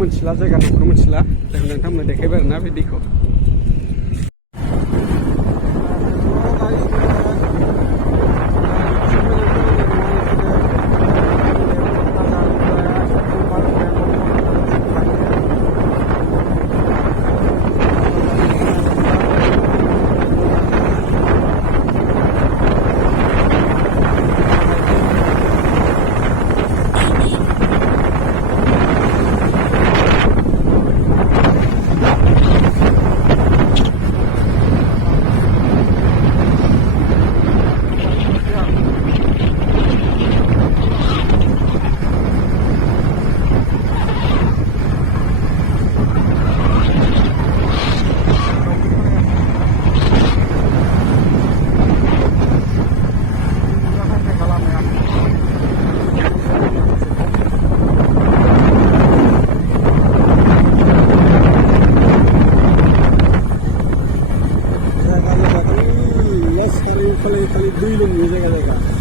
मिथिला जायगा नामखौ मिथिला नोंथांमोननो देखायबाय आरोना बे दैखौ खाली दै लोंनो जायगा जायगा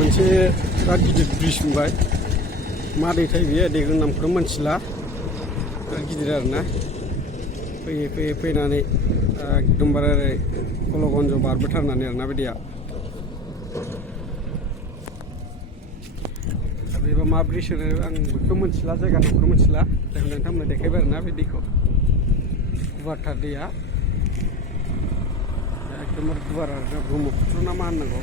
मोनसे बिराद गिदिर ब्रिज नुबाय मा दैथाय बियो दैनि नामखौथ' मिथिला बिराद गिदिर आरोना फैयै फैयै फैनानै एकदमबारे गलगन्ज बारबोथारनानै आरोना बे दैया बेबा मा ब्रिज होनो आं बेखौ मिथिला जायगा नामखौ मिथिला नोंथांमोननो देखायबाय आरोना बे दैखौ गुवारथार दैया एकदमबारे गुवार आरोना ब्रह्मपुत्र ना मा होननांगौ